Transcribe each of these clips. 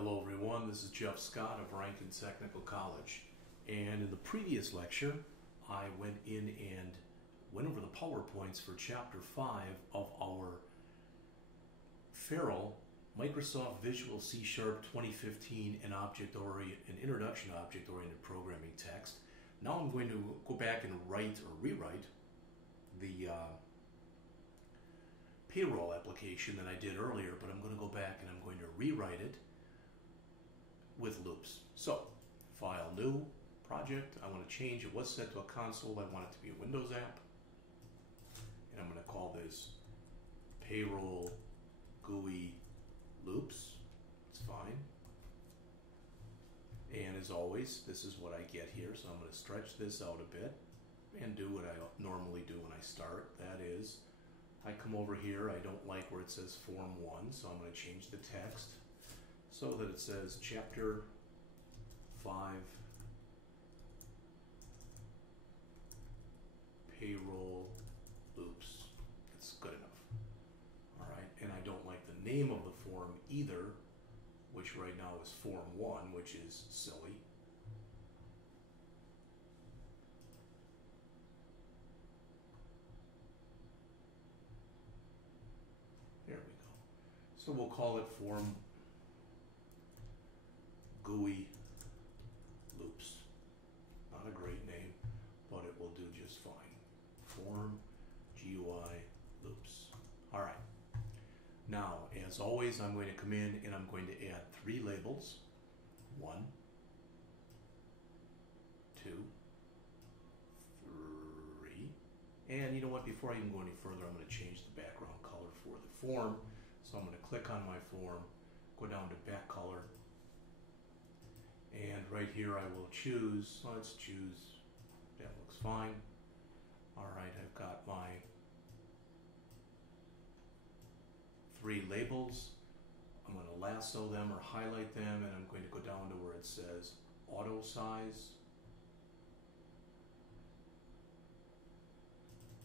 hello everyone, this is Jeff Scott of Rankin Technical College, and in the previous lecture I went in and went over the PowerPoints for Chapter 5 of our Farrell Microsoft Visual C# 2015 and Introduction to Object-Oriented Programming text. Now I'm going to go back and write or rewrite the payroll application that I did earlier, but I'm going to go back and I'm going to rewrite it with loops. So, File, New, Project. I want to change it. What's set to a console? I want it to be a Windows app. And I'm going to call this Payroll GUI Loops. It's fine. And as always, this is what I get here. So I'm going to stretch this out a bit and do what I normally do when I start. That is, I come over here, I don't like where it says Form 1, so I'm going to change the text so that it says Chapter 5 Payroll Loops. It's good enough. Alright, and I don't like the name of the form either, which right now is Form 1, which is silly. There we go. So we'll call it Form GUI Loops. Not a great name, but it will do just fine. Form GUI Loops. All right. Now, as always, I'm going to come in and I'm going to add 3 labels. 1, 2, 3. And you know what? Before I even go any further, I'm going to change the background color for the form. So I'm going to click on my form, go down to back color, and right here I will choose, let's choose, that looks fine. Alright, I've got my 3 labels. I'm going to lasso them or highlight them, and I'm going to go down to where it says auto size.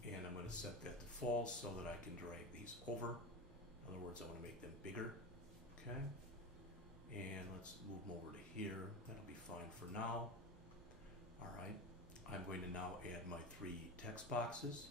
And I'm going to set that to false so that I can drag these over. In other words, I want to make them bigger. Okay. And let's move them over to here. That'll be fine for now. All right. I'm going to now add my 3 text boxes.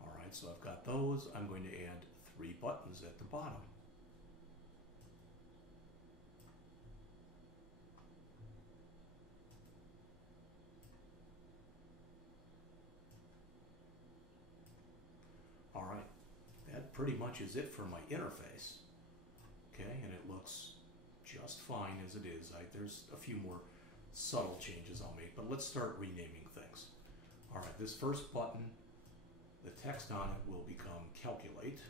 All right, so I've got those. I'm going to add 3 buttons at the bottom. Alright, that pretty much is it for my interface. Okay, and it looks just fine as it is. There's a few more subtle changes I'll make, but let's start renaming things. Alright, this first button, the text on it will become Calculate,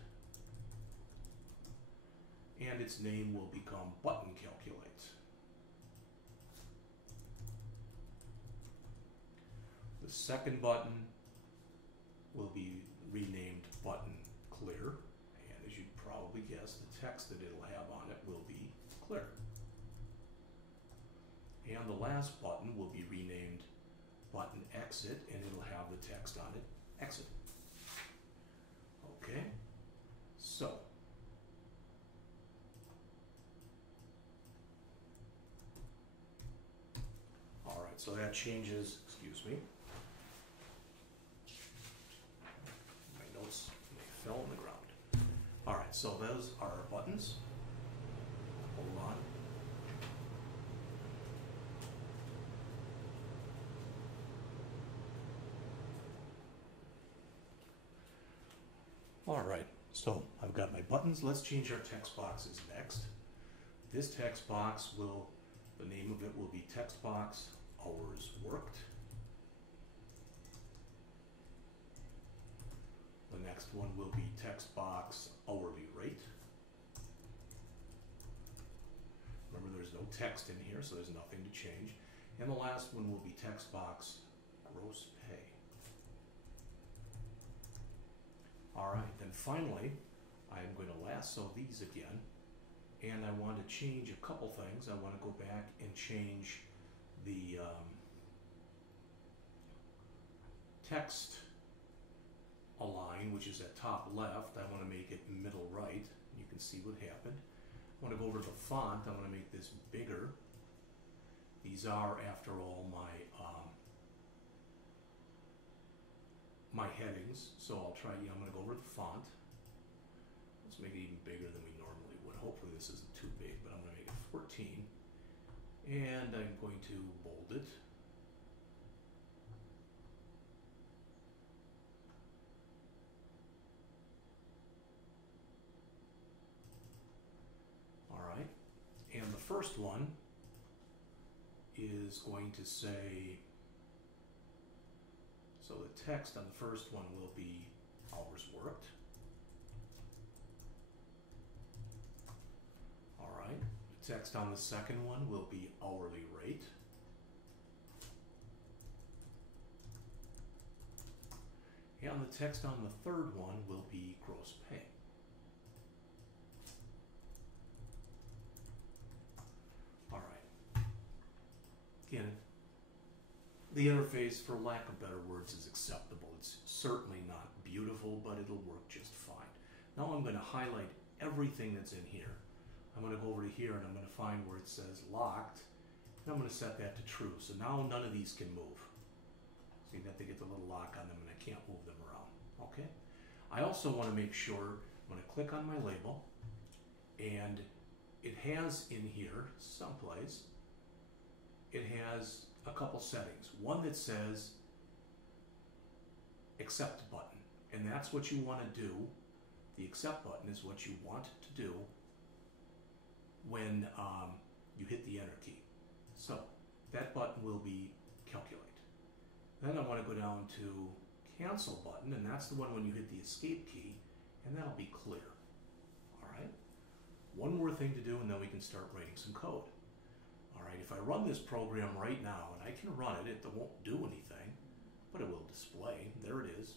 and its name will become Button Calculate. The second button will be renamed Button Clear, and as you'd probably guess, the text that it'll have on it will be clear. And the last button will be renamed Button Exit, and it'll have the text on it, Exit. Okay, so all right, so that changes, excuse me, fell on the ground. Alright, so those are our buttons. Hold on. Alright, so I've got my buttons. Let's change our text boxes next. This text box will, the name of it will be text box hours worked. The next one will be text box hourly rate. Remember, there's no text in here, so there's nothing to change. And the last one will be text box gross pay. All right, then finally, I'm going to lasso these again, and I want to change a couple things. I want to go back and change the text align, which is at top left. I want to make it middle right. You can see what happened. I want to go over to the font. I want to make this bigger. These are, after all, my headings. So I'll try, I'm going to go over to the font. Let's make it even bigger than we normally would. Hopefully this isn't too big, but I'm going to make it 14. And I'm going to bold it. All right. And the first one is going to say, so the text on the first one will be hours worked. All right. The text on the second one will be hourly rate. And the text on the third one will be gross pay. All right. Again, the interface, for lack of better words, is acceptable. It's certainly not beautiful, but it'll work just fine. Now I'm going to highlight everything that's in here. I'm going to go over to here and I'm going to find where it says locked, and I'm going to set that to true. So now none of these can move. See that they get the little lock on them and I can't move them around. Okay. I also want to make sure, I'm going to click on my label, and it has in here someplace, it has a couple settings. One that says accept button, and that's what you want to do. The accept button is what you want to do when you hit the enter key. So that button will be calculate. Then I want to go down to cancel button, and that's the one when you hit the escape key, and that'll be clear. All right. One more thing to do, and then we can start writing some code. All right, if I run this program right now, and I can run it, it won't do anything, but it will display. There it is.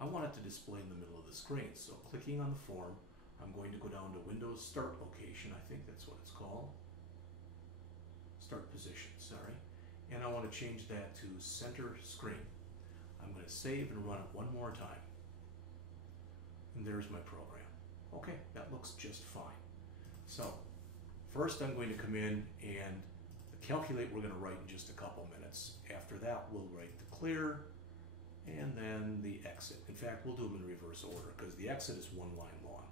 I want it to display in the middle of the screen, so clicking on the form, I'm going to go down to Windows Start Location, I think that's what it's called. Start Position, sorry. And I want to change that to Center Screen. I'm going to save and run it one more time. And there's my program. Okay, that looks just fine. So, first I'm going to come in, and the calculate we're going to write in just a couple minutes. After that we'll write the clear and then the exit. In fact, we'll do them in reverse order because the exit is one line long.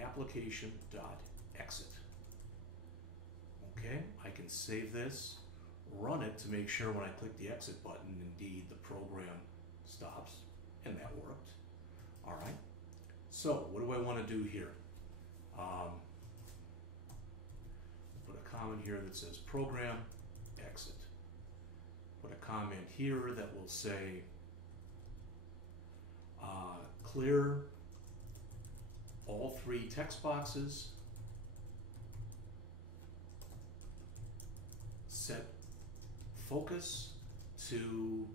Application.exit. Okay, I can save this, run it to make sure when I click the exit button, indeed the program stops, and that worked. All right, so what do I want to do here? Put a comment here that says program exit. Put a comment here that will say clear all three text boxes, set focus to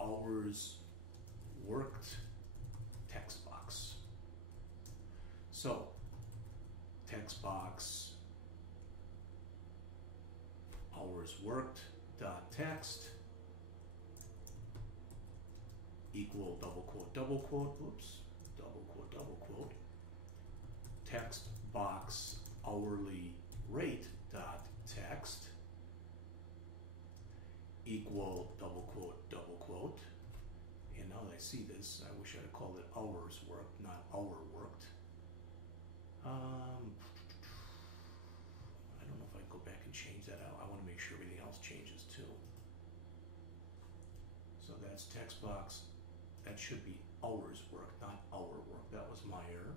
hours worked text box. So text box hours worked dot text equal double quote, oops, double quote, text box hourly rate dot text equal double quote, and now that I see this, I wish I'd have called it hours worked, not hour worked. I don't know if I can go back and change that out. I want to make sure everything else changes too. So that's text box. That should be hours worked, not hour work. That was my error.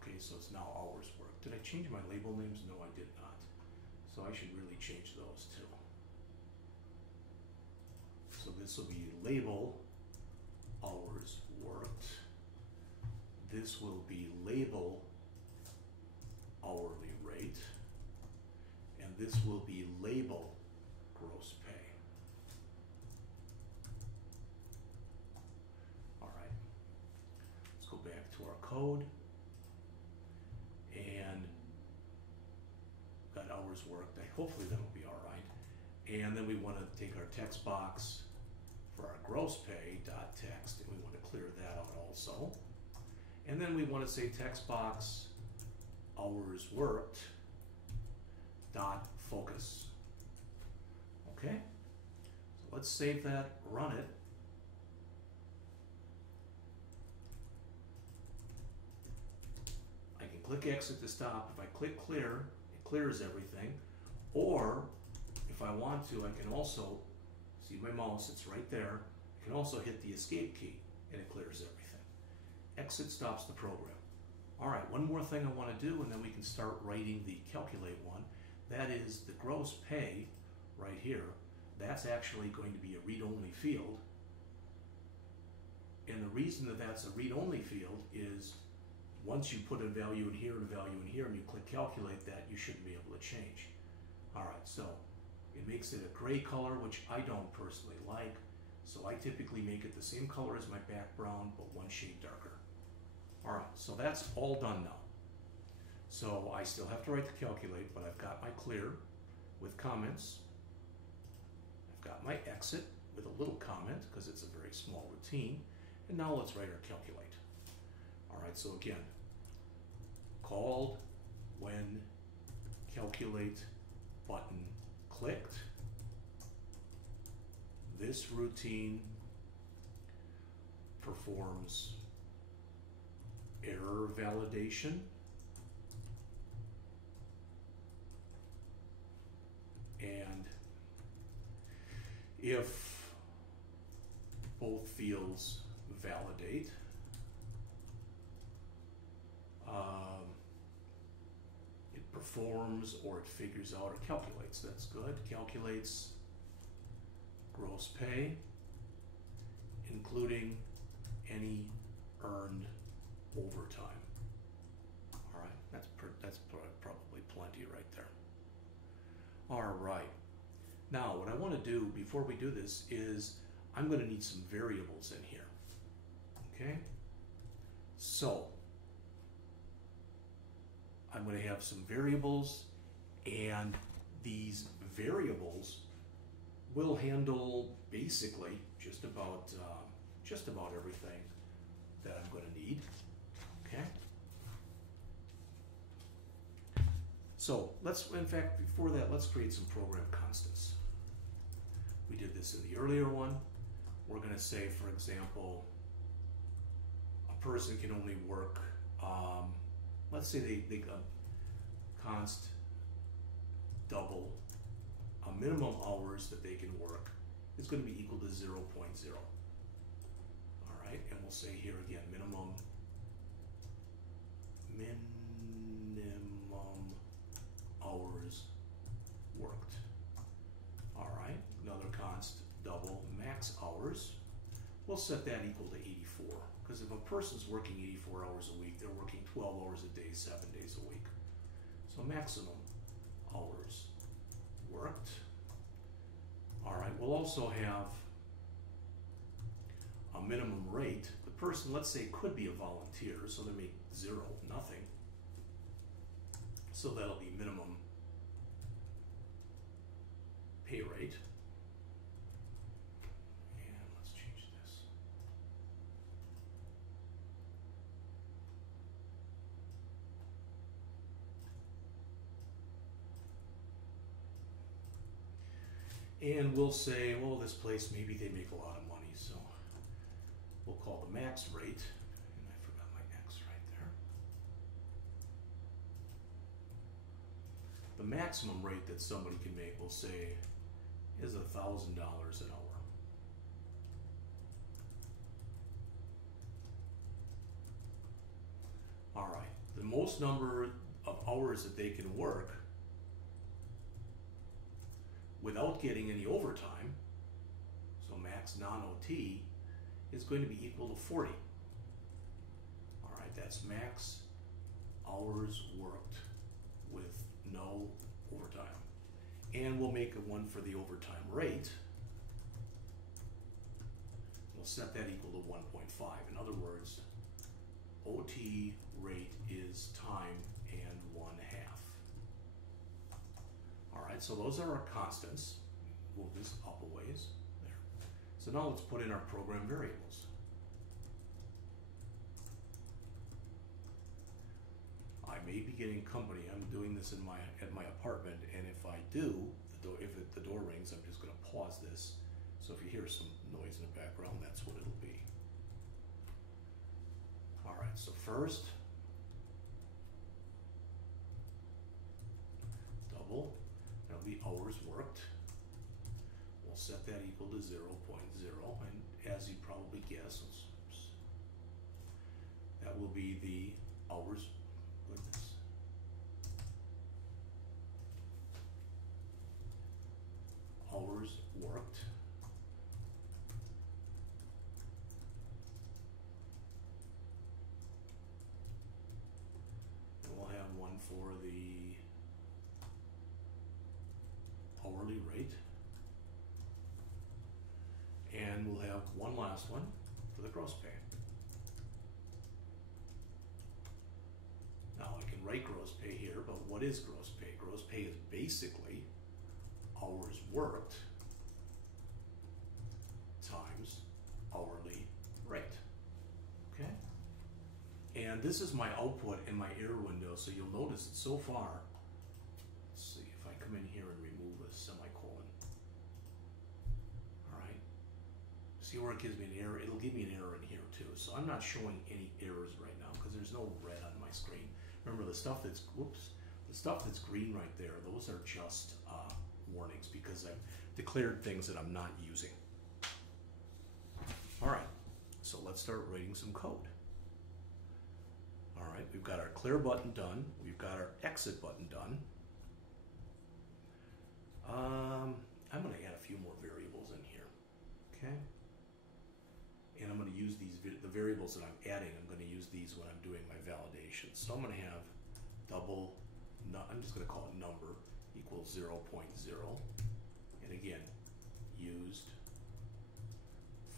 Okay, so it's now hours worked. Did I change my label names? No, I did not. So I should really change those too. So this will be label hours worked. This will be label hourly rate. And this will be label gross pay. to our code, and got hours worked. Hopefully that will be all right. And then we want to take our text box for our gross pay dot text, and we want to clear that out also. And then we want to say text box hours worked dot focus. Okay, so let's save that, run it. I can click exit to stop. If I click clear, it clears everything. Or if I want to, I can also see my mouse, it's right there. I can also hit the escape key and it clears everything. Exit stops the program. All right, one more thing I want to do, and then we can start writing the calculate one. That is the gross pay right here. That's actually going to be a read-only field. And the reason that that's a read-only field is once you put a value in here and a value in here and you click calculate that, you shouldn't be able to change. All right, so it makes it a gray color, which I don't personally like. So I typically make it the same color as my background, but one shade darker. All right, so that's all done now. So I still have to write the calculate, but I've got my clear with comments. I've got my exit with a little comment because it's a very small routine. And now let's write our calculate. All right, so again, called when calculate button clicked. This routine performs error validation and if both fields validate, it performs or it figures out or calculates. That's good. Calculates gross pay, including any earned overtime. All right, that's probably plenty right there. All right, now what I want to do before we do this is I'm going to need some variables in here. Okay, so I'm going to have some variables, and these variables will handle basically just about everything that I'm going to need. Okay. So in fact, before that, let's create some program constants. We did this in the earlier one. We're going to say, for example, a person can only work, let's say they const double a minimum hours that they can work is going to be equal to 0.0. All right, and we'll say here again, minimum hours worked. All right, another const double max hours. We'll set that equal to 84, because if a person's working 84 hours a week, they're working 12 hours a day, 7 days a week. So maximum hours worked. All right, we'll also have a minimum rate. The person, let's say, could be a volunteer, so they make 0, nothing. So that'll be minimum pay rate. And let's change this. And we'll say, well, this place, maybe they make a lot of money, so we'll call the max rate. And I forgot my X right there. The maximum rate that somebody can make, we'll say, is $1,000 an hour. All right, the most number of hours that they can work without getting any overtime, so max non-OT, is going to be equal to 40. All right, that's max hours worked with no overtime. And we'll make a one for the overtime rate. We'll set that equal to 1.5. In other words, OT rate is time and 1/2. All right, so those are our constants. Move this up a ways. There. So now let's put in our program variables. I may be getting company. I'm doing this at my apartment, and if I do, if the door rings, I'm just going to pause this. So if you hear some noise in the background, that's what it'll be. All right, so first, double, that'll be hours worked. We'll set that equal to 0.0, and as you probably guess, that will be the hours, goodness, hours worked. And we'll have one for the hourly rate. And we'll have one last one for the gross pay. Now I can write gross pay here, but what is gross pay? Gross pay is basically hours worked times hourly rate. Okay? And this is my output in my error window, so you'll notice that so far, let's see if I come in here and remove a semicolon. All right. See where it gives me an error? It'll give me an error in here too. So I'm not showing any errors right now because there's no red on my screen. Remember the stuff that's, the stuff that's green right there, those are just warnings because I've declared things that I'm not using. All right, so let's start writing some code. All right, we've got our clear button done. We've got our exit button done. I'm going to add a few more variables in here, okay? And I'm going to use the variables that I'm adding, I'm going to use these when I'm doing my validation. So I'm going to have double, I'm just going to call it number equals 0.0. And again, used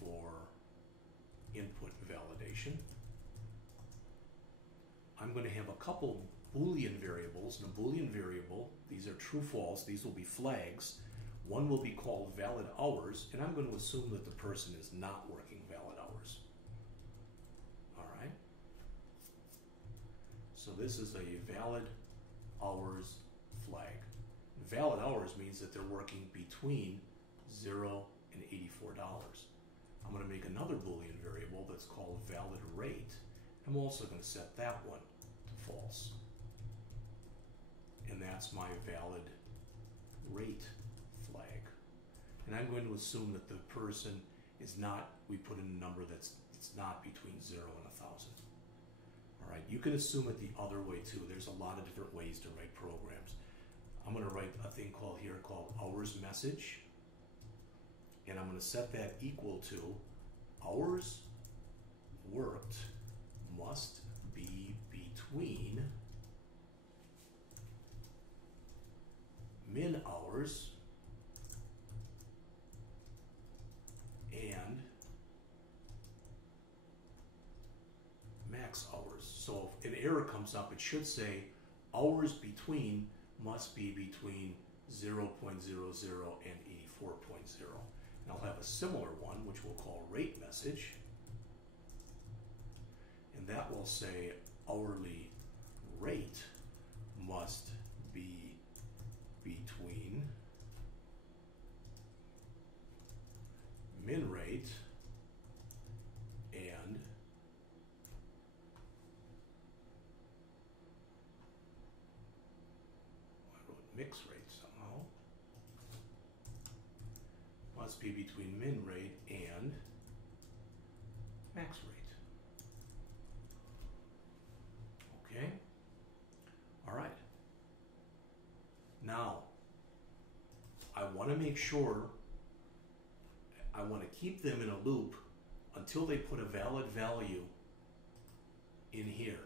for input validation. I'm going to have a couple Boolean variables. And a Boolean variable, these are true, false, these will be flags. One will be called valid hours, and I'm going to assume that the person is not working valid hours. All right? So this is a valid hours flag. Valid hours means that they're working between 0 and $84. I'm going to make another Boolean variable that's called valid rate. I'm also going to set that one to false. And that's my valid rate flag. And I'm going to assume that the person is not, we put in a number it's not between 0 and 1,000. All right, you can assume it the other way too. There's a lot of different ways to write programs. I'm going to write a thing called hours message. And I'm going to set that equal to hours worked must be between min hours and max hours. So if an error comes up, it should say hours between must be between 0.00 and 84.0. And I'll have a similar one, which we'll call rate message. And that will say hourly rate must be between min rate and I wrote mix rate somehow. Must be between min rate and max rate. Okay? All right. Now, I want to make sure, I want to keep them in a loop until they put a valid value in here.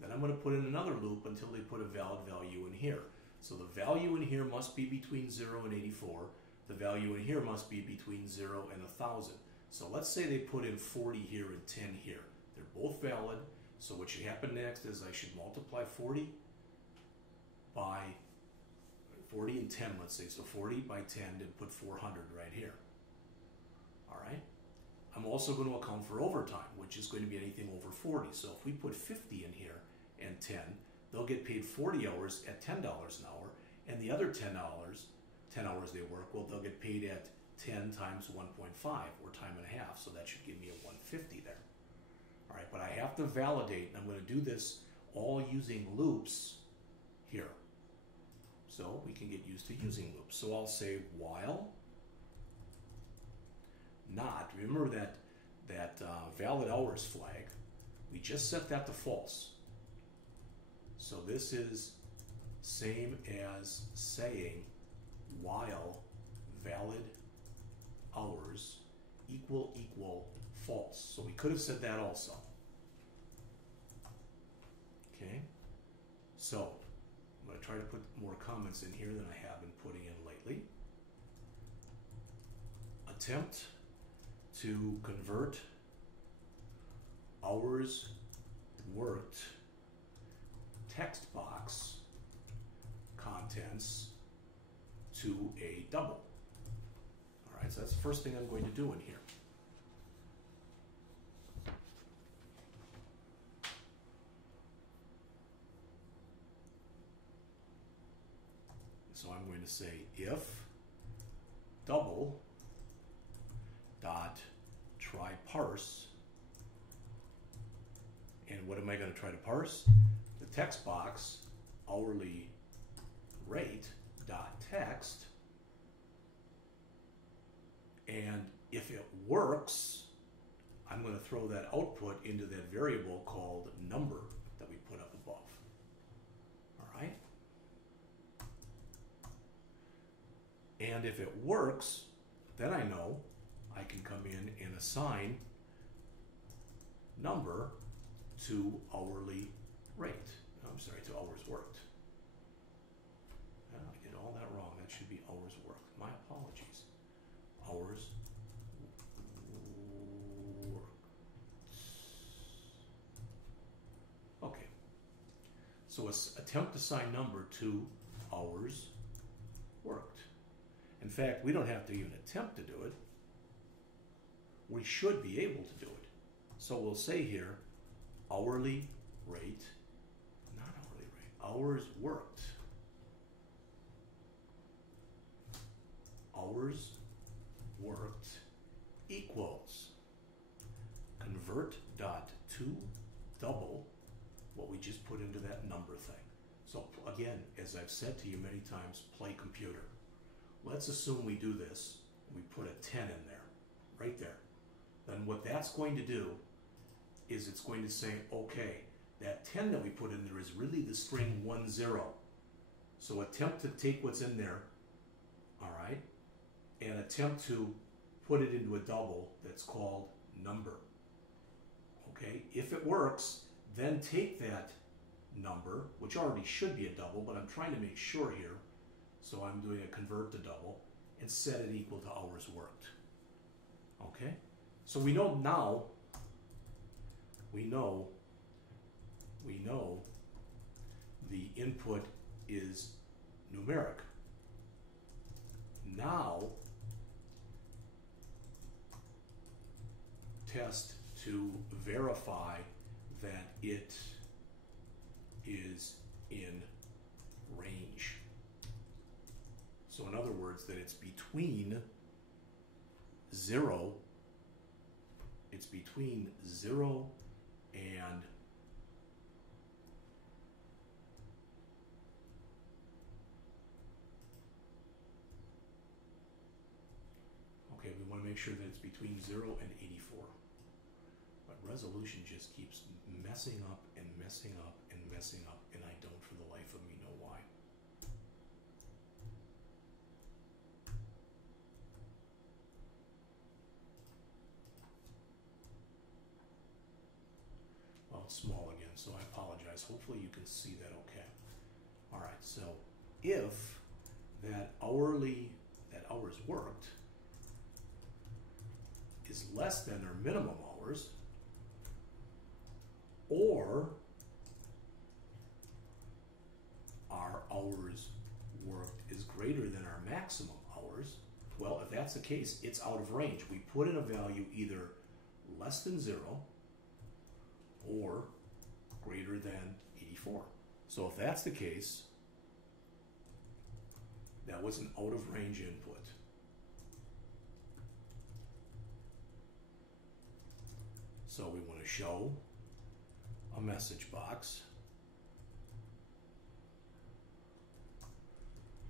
Then I'm going to put in another loop until they put a valid value in here. So the value in here must be between 0 and 84. The value in here must be between 0 and 1,000. So let's say they put in 40 here and 10 here. They're both valid. So what should happen next is I should multiply 40 by 40 and 10, let's say. So 40 by 10 and put 400 right here. All right. I'm also going to account for overtime, which is going to be anything over 40. So if we put 50 in here and 10, they'll get paid 40 hours at $10 an hour, and the other 10 hours they work, well, they'll get paid at 10 times 1.5, or time and a half. So that should give me a 150 there. All right, but I have to validate, and I'm going to do this all using loops here. So we can get used to using loops. So I'll say while not, remember that valid hours flag, we just set that to false. So this is same as saying while valid hours equal false. So we could have said that also. Okay, so I'm going to try to put more comments in here than I have been putting in lately. Attempt to convert hours worked text box contents to a double. All right, so that's the first thing I'm going to do in here. So I'm going to say if double dot try parse, and what am I going to try to parse? The text box hourly rate dot text, and if it works, I'm going to throw that output into that variable called number that we put up above. All right. And if it works, then I know I can come in and assign number to hourly rate. I'm sorry, to hours worked. I did all that wrong. That should be hours worked. My apologies. Hours worked. Okay. So attempt to assign number to hours worked. In fact, we don't have to even attempt to do it. We should be able to do it. So we'll say here, hourly rate, not hourly rate, hours worked. Hours worked equals convert dot to double what we just put into that number thing. So again, as I've said to you many times, play computer. Let's assume we do this. We put a 10 in there, right there. Then what that's going to do is it's going to say, okay, that 10 that we put in there is really the string 10. So attempt to take what's in there, all right, and attempt to put it into a double that's called number. Okay, if it works, then take that number, which already should be a double, but I'm trying to make sure here, so I'm doing a convert to double, and set it equal to hours worked. Okay, so we know now, we know the input is numeric. Now, test to verify that it is in range. So in other words, that it's between 0 and okay, we want to make sure that it's between 0 and 84. But resolution just keeps messing up and messing up and messing up, and I don't for the life of me know why. Well, it's small again, so I apologize. Hopefully you can see that okay. All right, so if that hours worked is less than our minimum hours, or our hours worked is greater than our maximum hours, well, if that's the case, it's out of range. We put in a value either less than 0 or greater than 84. So if that's the case, that was an out of range input. So we want to show a message box.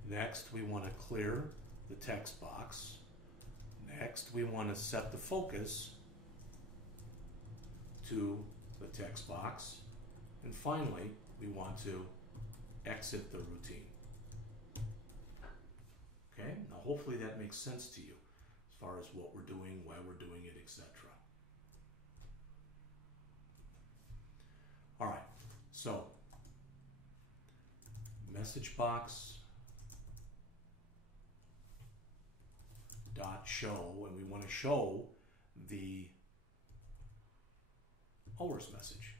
Next, we want to clear the text box. Next, we want to set the focus to the text box. And finally, we want to exit the routine. Okay, now hopefully that makes sense to you as far as what we're doing, why we're doing it, etc. All right, so message box dot show, and we want to show the hours message.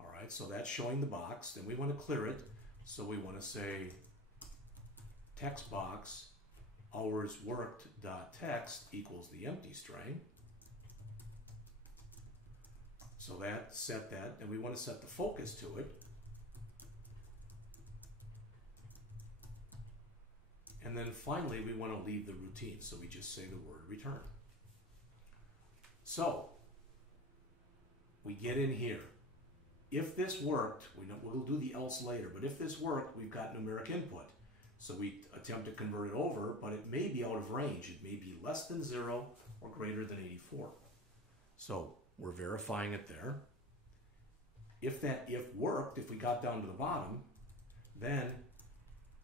All right, so that's showing the box. Then we want to clear it, so we want to say text box hours worked dot text equals the empty string. So that set that, and we want to set the focus to it. And then finally, we want to leave the routine, so we just say the word return. So we get in here. If this worked, we'll do the else later, but if this worked, we've got numeric input. So we attempt to convert it over, but it may be out of range. It may be less than 0 or greater than 84. So we're verifying it there. If worked, if we got down to the bottom, then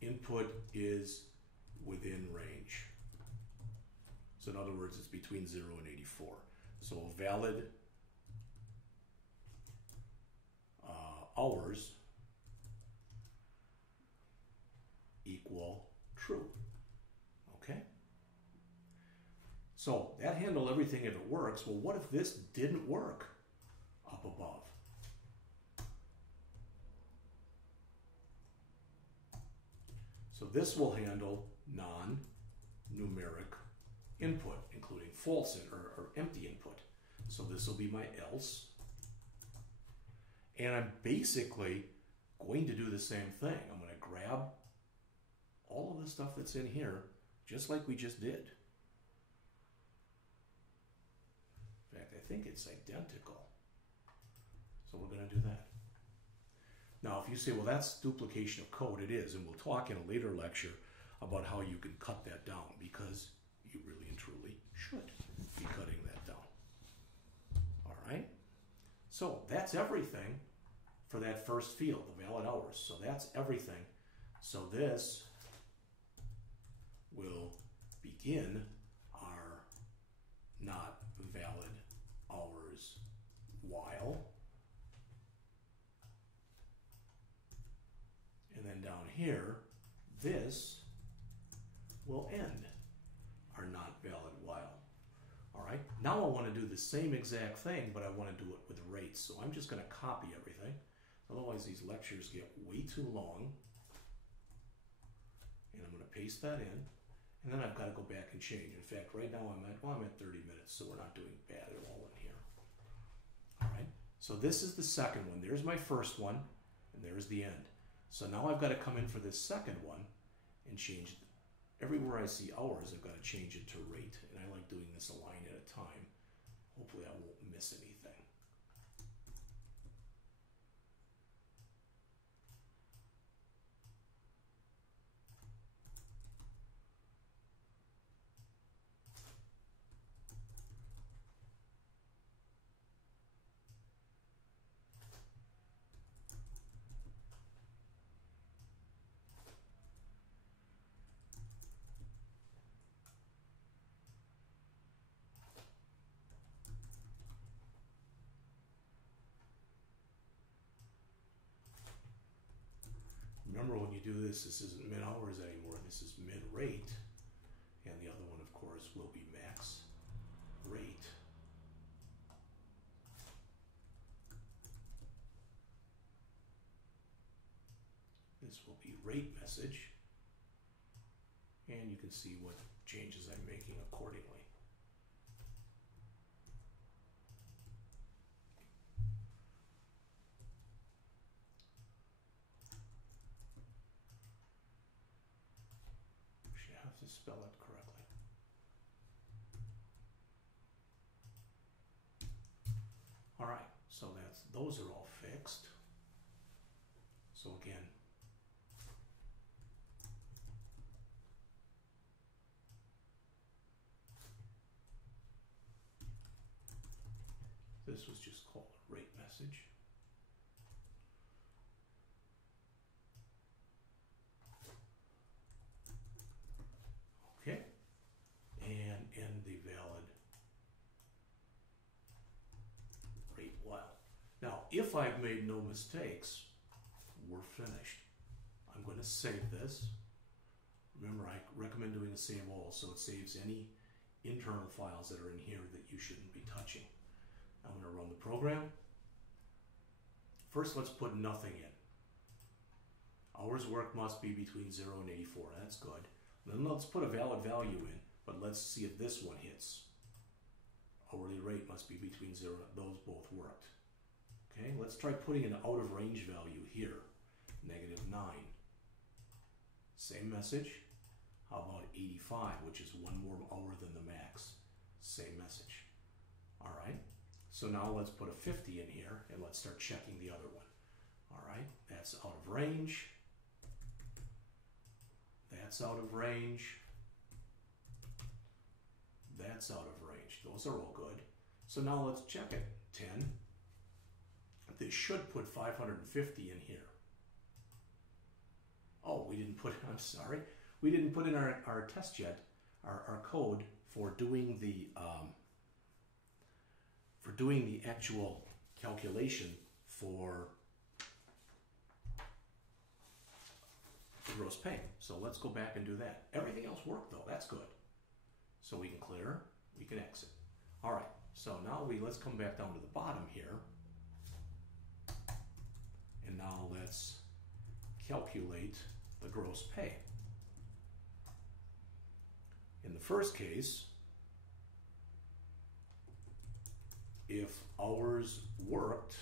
input is within range. So in other words, it's between 0 and 84. So a valid hours equal true. Okay? So that handled everything if it works. Well, what if this didn't work up above? So this will handle non-numeric input, including false or empty input. So this will be my else. And I'm basically going to do the same thing. I'm going to grab all of the stuff that's in here, just like we just did. In fact, I think it's identical. So we're going to do that. Now, if you say, well, that's duplication of code, it is. And we'll talk in a later lecture about how you can cut that down, because you really and truly should be cutting that down. All right? So that's everything for that first field, the valid hours. So that's everything. So this will begin our not valid hours while. And then down here, this will end our not valid while. All right, now I want to do the same exact thing, but I want to do it with rates. So I'm just going to copy everything. Otherwise, these lectures get way too long. And I'm going to paste that in. And then I've got to go back and change. In fact, right now I'm at 30 minutes, so we're not doing bad at all in here. All right, so this is the second one. There's my first one, and there's the end. So now I've got to come in for this second one and change it. Everywhere I see hours, I've got to change it to rate. And I like doing this a line at a time. Hopefully I won't miss anything. Remember, when you do this, this isn't min hours anymore. This is min rate. And the other one, of course, will be max rate. this will be rate message. And you can see what changes I'm making accordingly. Should have to spell it correctly. All right, so those are all fixed. So again, this was just called a rate message. Okay, and end the valid rate while. Now, if I've made no mistakes, we're finished. I'm going to save this. Remember, I recommend doing a save all, so it saves any internal files that are in here that you shouldn't be touching. I'm going to run the program. First, let's put nothing in. Hours worked must be between 0 and 84. That's good. Then let's put a valid value in, but let's see if this one hits. Hourly rate must be between 0. Those both worked. Okay, let's try putting an out of range value here. -9. Same message. How about 85, which is one more hour than the max? Same message. All right. So now let's put a 50 in here and let's start checking the other one. All right, that's out of range. That's out of range. That's out of range. Those are all good. So now let's check it. 10. This should put 550 in here. Oh, we didn't put, I'm sorry. We didn't put in our test yet, our code for doing the actual calculation for the gross pay. So let's go back and do that. Everything else worked though, that's good. So we can clear, we can exit. All right, so now let's come back down to the bottom here. And now let's calculate the gross pay. In the first case, if hours worked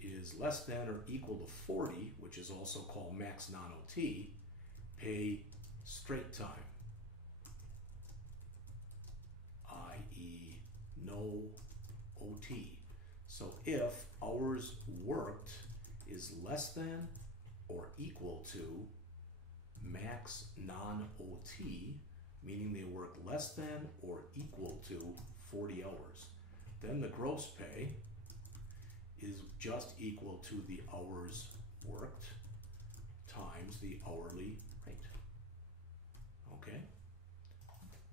is less than or equal to 40, which is also called max non-OT, pay straight time, i.e. no OT. So if hours worked is less than or equal to max non-OT, meaning they work less than or equal to 40 hours, then the gross pay is just equal to the hours worked times the hourly rate. Okay?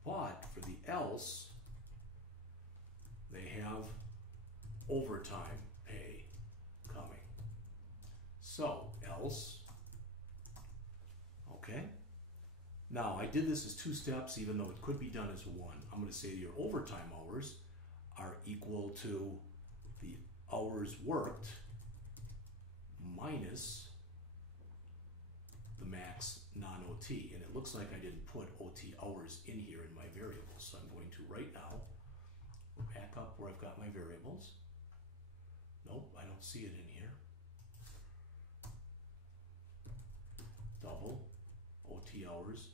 But for the else, they have overtime pay coming. So else, okay? Now I did this as 2 steps, even though it could be done as 1. I'm going to say your overtime hours are equal to the hours worked minus the max non-OT. And it looks like I didn't put OT hours in here in my variables. So I'm going to right now back up where I've got my variables. Nope, I don't see it in here. Double OT hours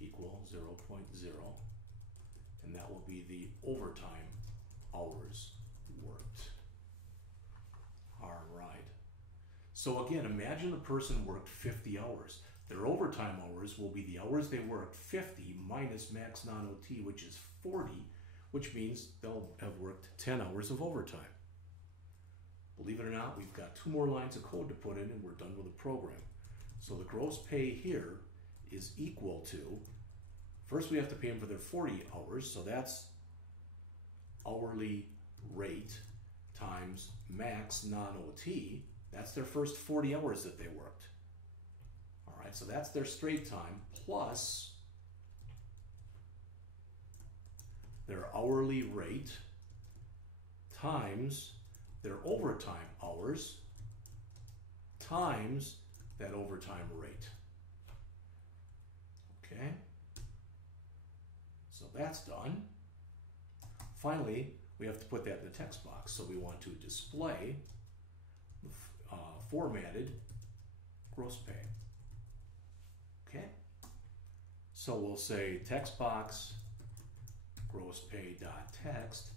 equal 0.0, and that will be the overtime hours worked. All right. So again, imagine a person worked 50 hours. Their overtime hours will be the hours they worked 50 minus max non-OT, which is 40, which means they'll have worked 10 hours of overtime. Believe it or not, we've got 2 more lines of code to put in and we're done with the program. So the gross pay here is equal to, first we have to pay them for their 40 hours, so that's hourly rate times max non-OT. That's their first 40 hours that they worked. All right, so that's their straight time plus their hourly rate times their overtime hours times that overtime rate. Okay, so that's done. Finally, we have to put that in the text box. So we want to display formatted gross pay. Okay, so we'll say text box gross pay dot text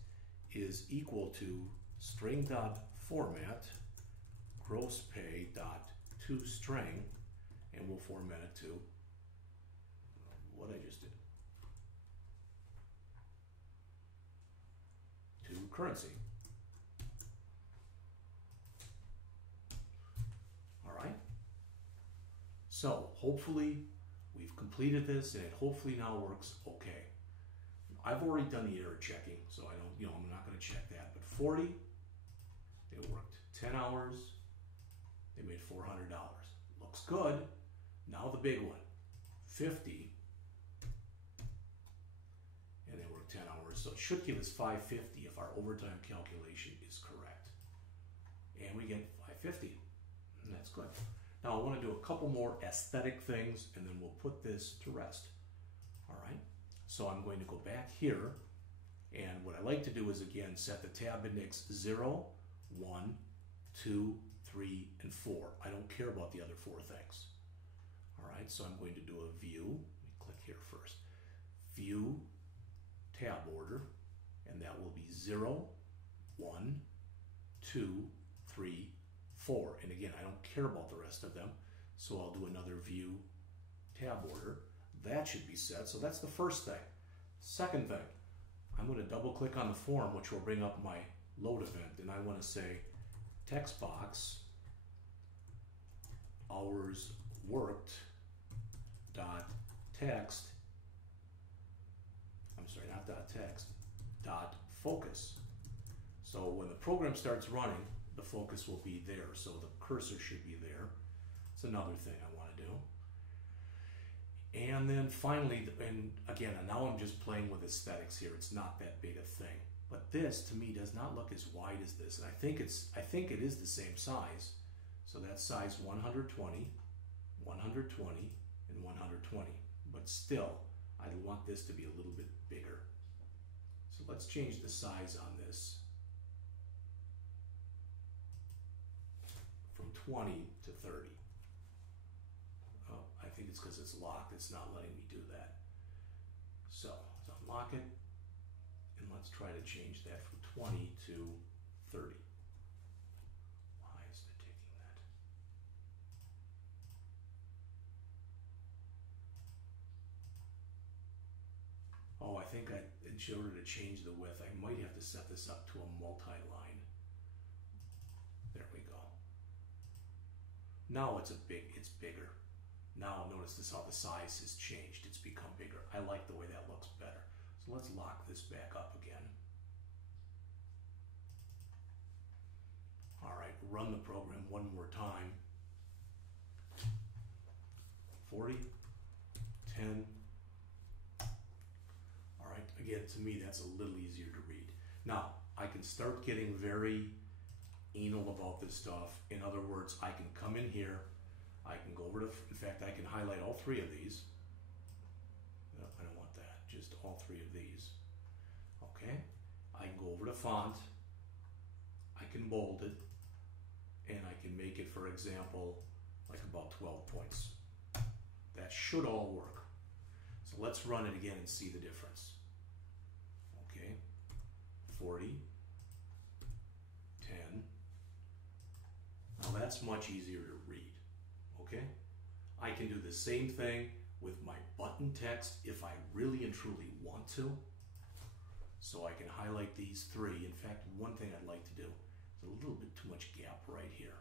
is equal to string dot format gross pay dot toString, and we'll format it to what I just did, to currency. All right. So hopefully we've completed this, and it hopefully now works okay. I've already done the error checking, so I don't, I'm not going to check that. But 40, they worked 10 hours, they made $400. Looks good. Now the big one, 50, and they worked 10 hours. So it should give us 550 if our overtime calculation is correct. And we get 550, and that's good. Now I want to do a couple more aesthetic things, and then we'll put this to rest. All right. So I'm going to go back here, and what I like to do is again set the tab index 0, 1, 2, 3, and 4. I don't care about the other 4 things. All right, so I'm going to do a view. Let me click here first. View tab order, and that will be 0, 1, 2, 3, 4. And again, I don't care about the rest of them, so I'll do another view tab order. That should be set, so that's the first thing. Second thing, I'm going to double click on the form, which will bring up my load event, and I want to say text box hours worked dot text, I'm sorry, not dot text, dot focus. So when the program starts running, the focus will be there, so the cursor should be there. It's another thing I want to do. And then finally, and again, now I'm just playing with aesthetics here. It's not that big a thing. But this, to me, does not look as wide as this. And I think it is the same size. So that's size 120, 120, and 120. But still, I want this to be a little bit bigger. So let's change the size on this from 20 to 30. I think it's because it's locked. It's not letting me do that. So let's unlock it, and let's try to change that from 20 to 30. Why is it taking that? Oh, I think in order to change the width, I might have to set this up to a multi-line. There we go. Now it's bigger. Now notice this, how the size has changed. It's become bigger. I like the way that looks better. So let's lock this back up again. All right, run the program one more time. 40, 10. All right, again, to me, that's a little easier to read. Now, I can start getting very anal about this stuff. In other words, I can come in here, I can go over to, in fact, I can highlight all 3 of these. No, I don't want that, just all 3 of these. Okay, I can go over to font, I can bold it, and I can make it, for example, like about 12 points. That should all work. So let's run it again and see the difference. Okay, 40, 10. Now that's much easier to read. Okay, I can do the same thing with my button text if I really and truly want to. So I can highlight these 3. In fact, one thing I'd like to do is a little bit too much gap right here.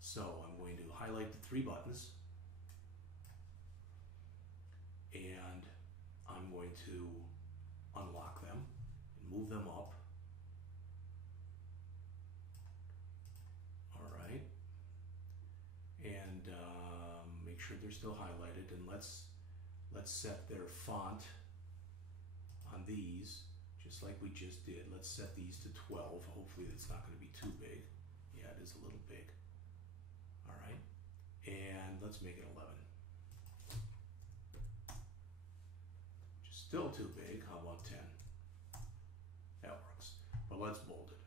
So I'm going to highlight the 3 buttons, and I'm going to unlock them and move them up. All right, and make sure they're still highlighted, and let's set their font on these just like we just did. Let's set these to 12. Hopefully it's not going to be too big. Yeah, it is a little big. All right. and let's make it 11. Which is still too big. How about 10? That works. But let's bold it.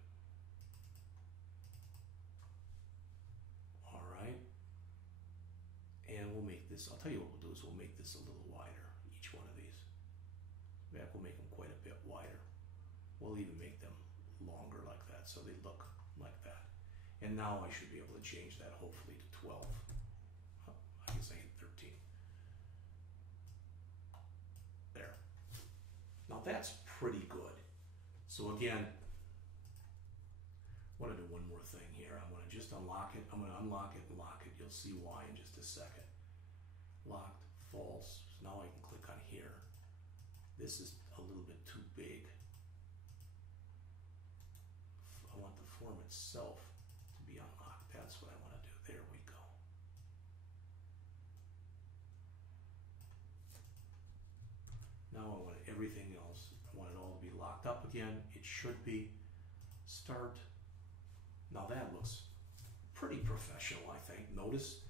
All right. And we'll make this, I'll tell you what we'll do is we'll make this a little wider, each one of these. In fact, we'll make them quite a bit wider. We'll even make them longer like that so they look like that. And now I should be able to change that hopefully to 12. Oh, I guess I hit 13. There. Now that's pretty good. So again, I want to do one more thing here. I'm going to just unlock it. I'm going to unlock it and lock it. You'll see why in just a second. Locked, false. So now I can click on here. This is a little bit too big. I want the form itself to be unlocked. That's what I want to do. There we go. Now I want everything else. I want it all to be locked up again. It should be. Start. Now that looks pretty professional, I think. Notice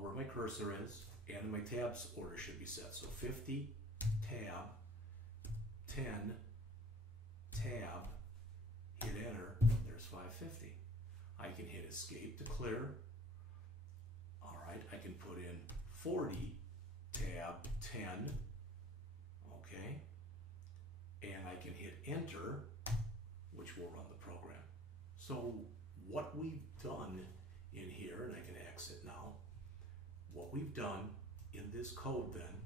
where my cursor is, and my tabs order should be set. So 50, tab, 10, tab, hit enter, there's 550. I can hit escape to clear. All right, I can put in 40, tab, 10, okay, and I can hit enter, which will run the program. So what we've done in here, and I can exit now, what we've done in this code then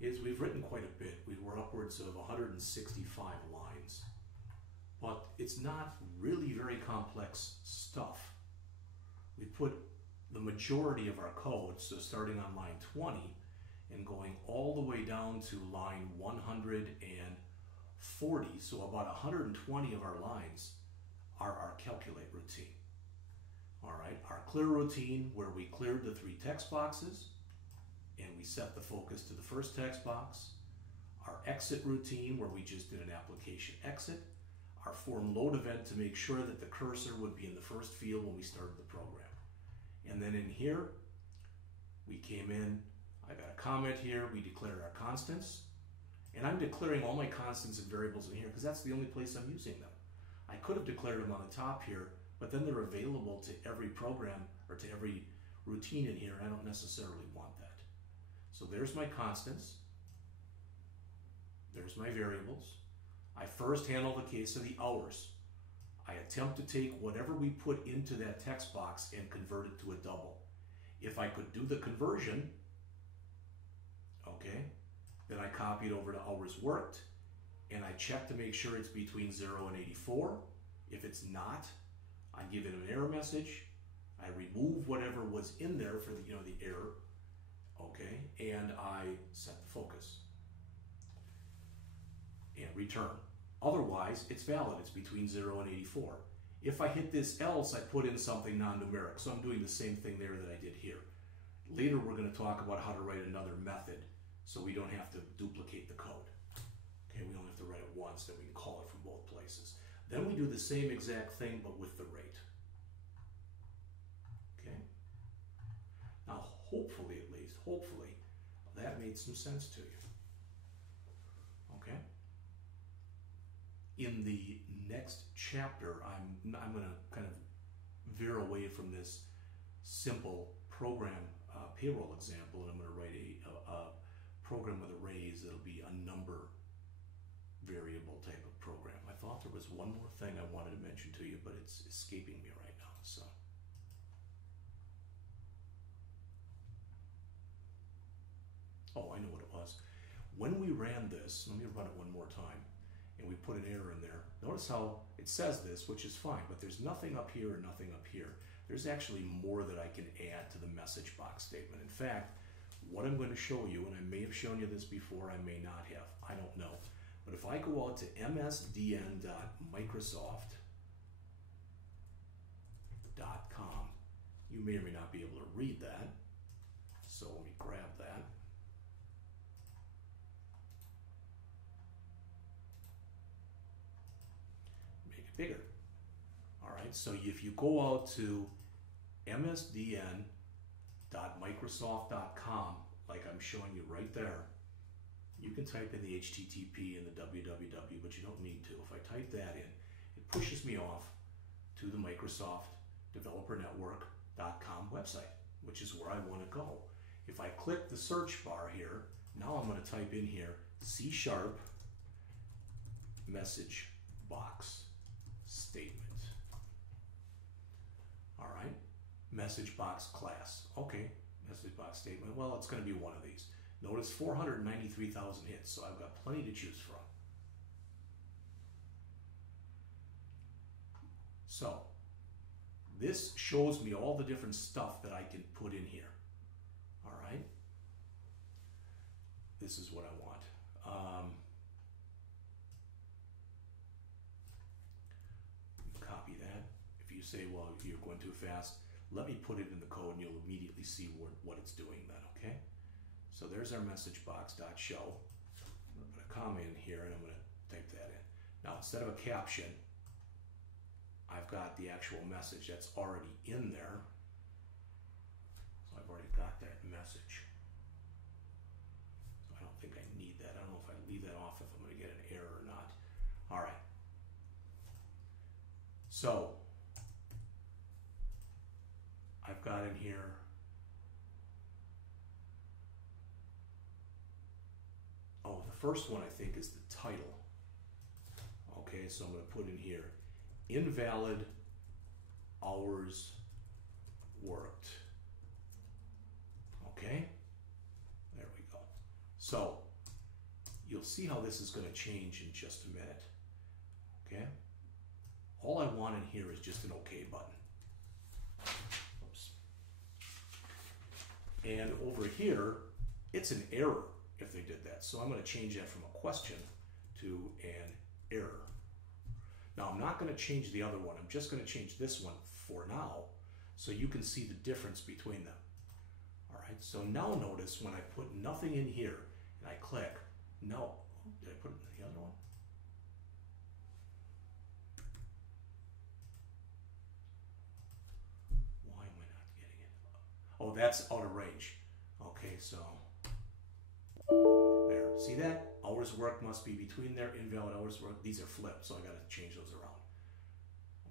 is we've written quite a bit. We were upwards of 165 lines, but it's not really very complex stuff. We put the majority of our code, so starting on line 20 and going all the way down to line 140, so about 120 of our lines are our calculate routine. All right, our clear routine where we cleared the 3 text boxes and we set the focus to the first text box. Our exit routine where we just did an application exit. Our form load event to make sure that the cursor would be in the first field when we started the program. And then in here, we came in, I got a comment here, we declared our constants. And I'm declaring all my constants and variables in here because that's the only place I'm using them. I could have declared them on the top here, but then they're available to every program or to every routine in here, and I don't necessarily want that. So there's my constants. There's my variables. I first handle the case of the hours. I attempt to take whatever we put into that text box and convert it to a double. If I could do the conversion, okay, then I copy it over to hours worked, and I check to make sure it's between 0 and 84. If it's not, I give it an error message. I remove whatever was in there for the, the error, okay, and I set the focus and return. Otherwise, it's valid. It's between 0 and 84. If I hit this else, I put in something non-numeric. So I'm doing the same thing there that I did here. Later, we're going to talk about how to write another method so we don't have to duplicate the code. Okay, we only have to write it once, then we can call it from both places. Then we do the same exact thing, but with the rate. Okay? Now, hopefully at least, hopefully, that made some sense to you. Okay? In the next chapter, I'm going to kind of veer away from this simple program payroll example, and I'm going to write a program with arrays that'll be a number variable type of program. I thought there was one more thing I wanted to mention to you, but it's escaping me right now. So, oh, I know what it was. When we ran this, let me run it one more time, and we put an error in there. Notice how it says this, which is fine, but there's nothing up here and nothing up here. There's actually more that I can add to the message box statement. In fact, what I'm going to show you, and I may have shown you this before, I may not have, I don't know. But if I go out to msdn.microsoft.com, you may or may not be able to read that. So let me grab that. Make it bigger. All right, so if you go out to msdn .microsoft.com, like I'm showing you right there. You can type in the HTTP and the www, but you don't need to. If I type that in, it pushes me off to the Microsoft Developer Network.com website, which is where I want to go. If I click the search bar here, now I'm going to type in here C# message box statement. All right, message box class. Okay, message box statement. Well, it's going to be one of these. Notice 493,000 hits, so I've got plenty to choose from. So this shows me all the different stuff that I can put in here. All right, this is what I want. Copy that. If you say, well, you're going too fast, let me put it in the code and you'll immediately see what it's doing then, okay? So there's our message box.show. I'm going to put a comma in here and I'm going to type that in. Now, instead of a caption, I've got the actual message that's already in there. So I've already got that message. So I don't think I need that. I don't know if I leave that off if I'm going to get an error or not. All right. So I've got in here the first one I think is the title. Okay, so I'm going to put in here invalid hours worked. Okay, there we go. So you'll see how this is going to change in just a minute. Okay, all I want in here is just an OK button. Oops. And over here, it's an error if they did that. So I'm going to change that from a question to an error. Now I'm not going to change the other one. I'm just going to change this one for now so you can see the difference between them. All right, so now notice when I put nothing in here and I click, no, did I put it in the other one? Why am I not getting it? Oh, that's out of range. Okay, so there, see that? Hours worked must be between there, invalid hours worked. These are flipped, so I got to change those around.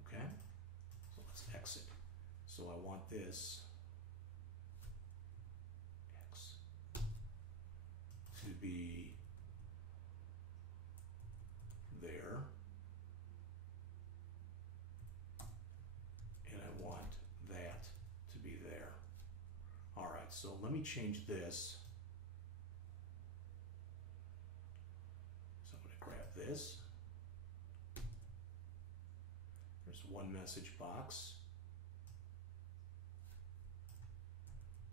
Okay, so let's exit. So I want this X to be there, and I want that to be there. All right, so let me change this. This. There's one message box.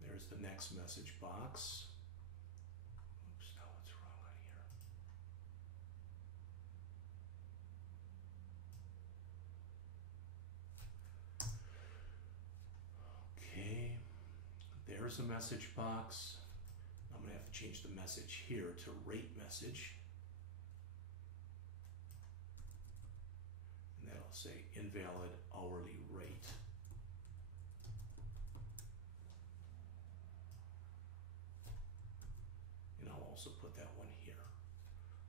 There's the next message box. Oops, no, what's wrong on here? Okay, there's a message box. I'm going to have to change the message here to rate message. Say invalid hourly rate. And I'll also put that one here.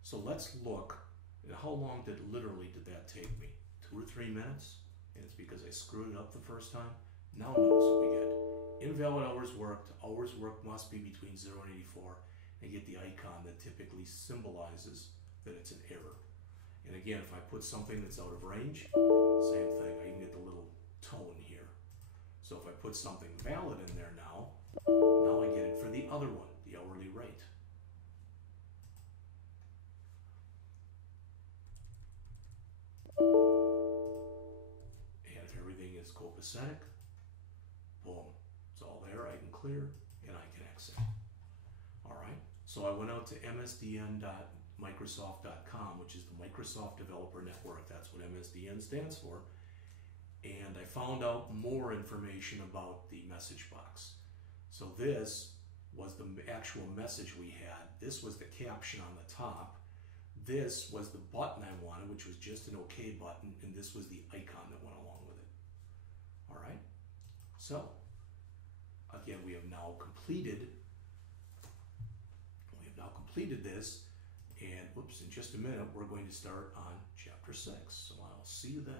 So let's look at how long did that take me? 2 or 3 minutes? And it's because I screwed it up the first time. Now notice what we get. Invalid hours worked. Hours worked must be between 0 and 84. And get the icon that typically symbolizes that it's an error. And again, if I put something that's out of range, same thing, I can get the little tone here. So if I put something valid in there now I get it for the other one, the hourly rate. And if everything is copacetic, boom, it's all there, I can clear, and I can exit. All right, so I went out to msdn.microsoft.com, which is the Microsoft Developer Network. That's what MSDN stands for. And I found out more information about the message box. So this was the actual message we had. This was the caption on the top. This was the button I wanted, which was just an OK button, and this was the icon that went along with it. All right. So yet we have now completed this, and in just a minute we're going to start on chapter 6. So I'll see you then.